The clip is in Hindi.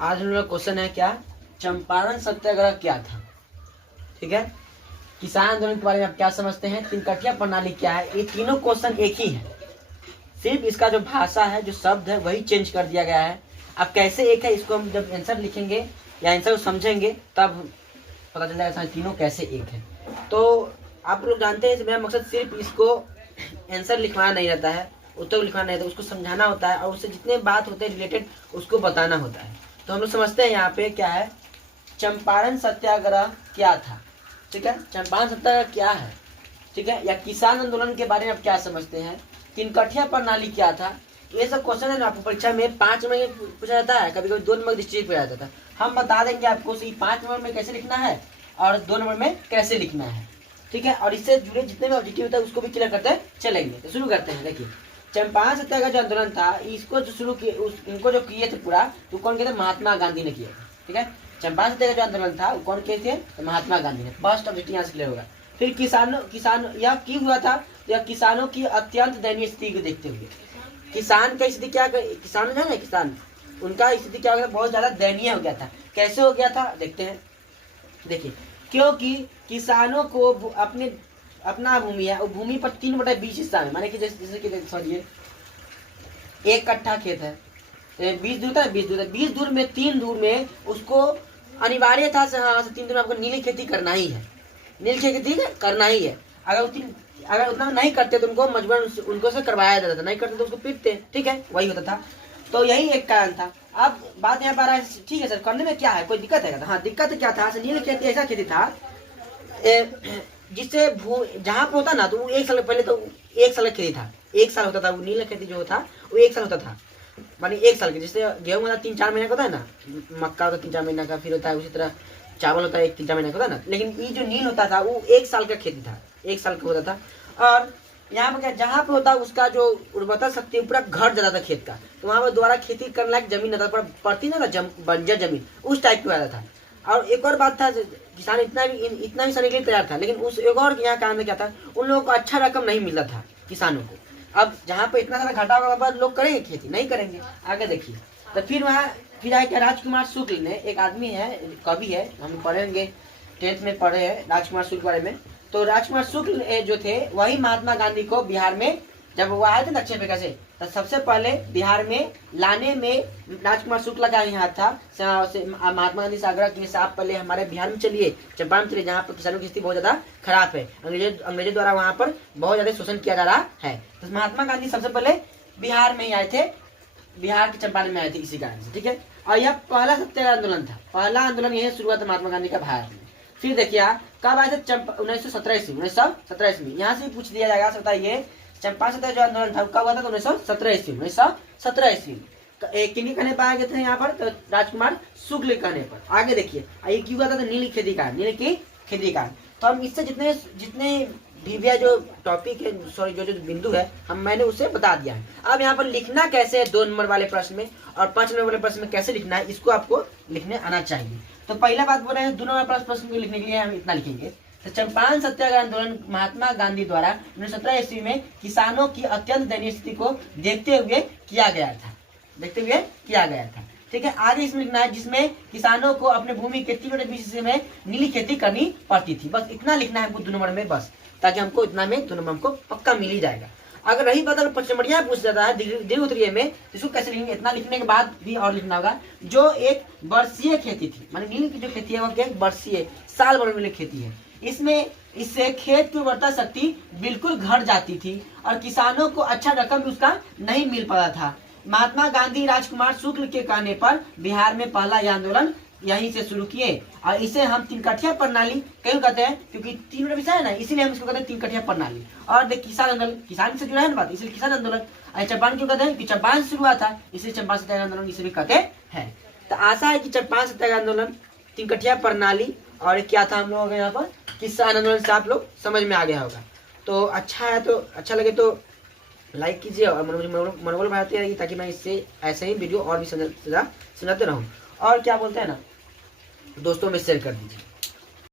आज हम लोग क्वेश्चन है क्या, चंपारण सत्याग्रह क्या था। ठीक है, किसान आंदोलन के बारे में आप क्या समझते हैं, तीनकठिया प्रणाली क्या है, ये तीनों क्वेश्चन एक ही है, सिर्फ इसका जो भाषा है, जो शब्द है, वही चेंज कर दिया गया है। अब कैसे एक है, इसको हम जब आंसर लिखेंगे या आंसर को समझेंगे तब पता चल जाएगा तीनों कैसे एक है। तो आप लोग जानते हैं मेरा मकसद सिर्फ इसको आंसर लिखवाना नहीं रहता है, उत्तर लिखवाना नहीं रहता, उसको समझाना होता है और उससे जितने बात होते हैं रिलेटेड उसको बताना होता है। तो हम लोग समझते हैं यहाँ पे क्या है, चंपारण सत्याग्रह क्या था। ठीक है, चंपारण सत्याग्रह क्या है, ठीक है, या किसान आंदोलन के बारे में आप क्या समझते हैं, तीनकठिया प्रणाली क्या था। ये सब क्वेश्चन है ना, आपको परीक्षा में 5 नंबर में पूछा जाता है, कभी कभी 2 नंबर डिस्ट्रिक्ट पे आ जाता था। हम बता देंगे आपको 5 नंबर में कैसे लिखना है और 2 नंबर में कैसे लिखना है। ठीक है, और इससे जुड़े जितने भी ऑब्जेक्टिव होता है उसको भी क्लियर करते चलेंगे। तो शुरू करते हैं। देखिए, चंपारण सत्याग्रह जो आंदोलन था, इसको जो शुरू किए, इनको जो किए थे पूरा, तो कौन किए थे, महात्मा गांधी ने किया था। ठीक है, चंपारण सत्याग्रह जो आंदोलन था वो कौन किए थे, तो महात्मा गांधी ने। फर्स्ट ऑब्जेक्टिव यहाँ से क्लियर होगा। फिर किसान यह क्यों हुआ था, तो यह किसानों की अत्यंत दयनीय स्थिति को देखते हुए, किसान का स्थिति क्या, किसान जो है ना, किसान उनका स्थिति क्या हो गया, बहुत ज्यादा दयनीय हो गया था। कैसे हो गया था देखते हैं। देखिए, क्योंकि किसानों को अपना भूमि है, वो भूमि पर 3/20 हिस्सा में, माने कि जैसे कि समझिए 1 कट्ठा खेत है, 20 दूर था, 20 दूर में 3 दूर में उसको अनिवार्य था 3 दूर में आपको नीली खेती करना ही है, नीली खेती करना ही है। अगर उतना नहीं करते तो उनको मजबूरन उनको से करवाया जाता था, नहीं करते तो उसको पीटते। ठीक है, वही होता था। तो यही एक कारण था। अब बात यहाँ पर आ रहा है, ठीक है सर, करने में क्या है, कोई दिक्कत है? हाँ, दिक्कत क्या था, नील खेती ऐसा खेती था जिससे जहाँ पे होता ना, तो वो 1 साल पहले तो 1 साल खेती था, 1 साल होता था वो नील खेती जो था, वो 1 साल होता था, मानी 1 साल के। जैसे गेहूं होता 3-4 महीने का होता है ना, मक्का होता 3-4 महीने का, फिर होता है उसी तरह चावल होता है 3-4 महीने का होता है ना। लेकिन ये जो नील होता था वो 1 साल का खेती था, 1 साल का होता था। और यहाँ पर क्या, जहाँ पे होता उसका जो उर्वरता शक्ति पूरा घट जाता था खेत का, तो वहाँ पर दोबारा खेती करने लायक जमीन रहता था, पड़ती ना था बंजर जमीन, उस टाइप का था। और एक और बात था, किसान इतना भी सही के लिए तैयार था, लेकिन उस एक और यहाँ कारण क्या था, उन लोगों को अच्छा रकम नहीं मिलता था किसानों को। अब जहाँ पे इतना सारा घाटा होगा लोग करेंगे खेती, नहीं करेंगे। आगे देखिए, तो फिर आए राजकुमार शुक्ल ने, एक आदमी है, कवि है, हम पढ़ेंगे 10th में पढ़े हैं राजकुमार शुक्ल के बारे में। तो राजकुमार शुक्ल जो थे वही महात्मा गांधी को बिहार में, जब वो आए थे दक्षिण अफ्रीका से, तो सबसे पहले बिहार में लाने में राजकुमार शुक्ल का ही हाथ था। महात्मा गांधी से आग्रह किए, आप पहले हमारे बिहार में चलिए, चंपारण चलिए, जहाँ पर किसानों की स्थिति बहुत ज्यादा खराब है, अंग्रेजों द्वारा वहाँ पर बहुत ज्यादा शोषण किया जा रहा है। तो महात्मा गांधी सबसे पहले बिहार में ही आए थे, बिहार के चंपारण में आए थे इसी कारण से। ठीक है, और यह पहला सत्याग्रह आंदोलन था, पहला आंदोलन यही शुरू हुआ था महात्मा गांधी का भारत में। फिर देखिए कब आए थे, 1917 ईस्वी। यहाँ से पूछ दिया जाएगा, बताइए चंपारण सत्याग्रह जो आंदोलन था कब हुआ था, तो 1917 ईस्वी। किन्हीं कहने पर आगे थे यहाँ पर, तो राजकुमार शुक्ल कहने पर। आगे देखिए, ये क्यों हुआ था, तो नील की खेती का। तो हम इससे जितने भी जो टॉपिक है, सॉरी जो बिंदु है, मैंने उसे बता दिया है। अब यहाँ पर लिखना कैसे है 2 नंबर वाले प्रश्न में और 5 नंबर वाले प्रश्न में कैसे लिखना है, इसको आपको लिखने आना चाहिए। तो पहला बात बोल रहे हैं, 2 नंबर प्रश्न को लिखने के लिए हम इतना लिखेंगे, तो चंपारण सत्याग्रह आंदोलन महात्मा गांधी द्वारा 1917 ईस्वी में किसानों की अत्यंत दयनीय स्थिति को देखते हुए किया गया था। ठीक है, आगे इसमें लिखना है, जिसमें किसानों को अपने भूमि के 3/20 हिस्से में नीली खेती करनी पड़ती थी। बस इतना लिखना है हमको 2 नंबर में, बस, ताकि हमको इतना में 2 नंबर हमको पक्का मिल ही जाएगा। अगर रही बात, अगर 5 नंबर पूछ जाता है दीर्घ उत्तरीय में, इसको कैसे लिखेंगे, इतना लिखने के बाद भी और लिखना होगा, जो एक वर्षीय खेती थी, माने नील की जो खेती है वो एक वर्षीय, साल भर वाली खेती है। इससे खेत की उर्वरता शक्ति बिल्कुल घट जाती थी और किसानों को अच्छा रकम भी उसका नहीं मिल पाता था। महात्मा गांधी राजकुमार शुक्ल के कहने पर बिहार में पहला यह आंदोलन यहीं से शुरू किए, और इसे हम तीनकठिया प्रणाली क्यों कहते हैं, क्योंकि 3 विषय है ना, इसीलिए हम इसको कहते हैं तीनकठिया प्रणाली। और देख, किसान आंदोलन, किसान से जुड़ा है ना बात, इसलिए किसान आंदोलन। चंपारण क्यों कहते हैं, कि चंपारण से शुरू हुआ था, इसलिए चंपारण सत्याग्रह आंदोलन इसे भी कहते हैं। तो आशा है कि चंपारण सत्याग्रह आंदोलन, तीनकठिया प्रणाली और क्या था हम लोग यहाँ पर, किसान आंदोलन से आप लोग समझ में आ गया होगा। तो अच्छा है, तो अच्छा लगे तो लाइक कीजिए और मनोबल बढ़ाते रहिए, ताकि मैं इससे ऐसे ही वीडियो और भी सुनाते रहूँ। और क्या बोलते हैं ना, दोस्तों में शेयर कर दीजिए।